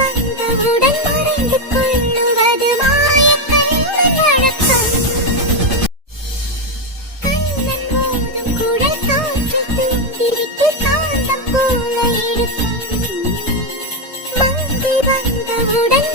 வந்தவுடன் மறைந்து கொள்ளுவது மாயக்கண்ணன் வழக்கம். கண்ணன் மோதும் குழல் காற்று தூண்டிவிட்டு காந்தம் போல இருக்கும். மங்கை வந்தவுடன்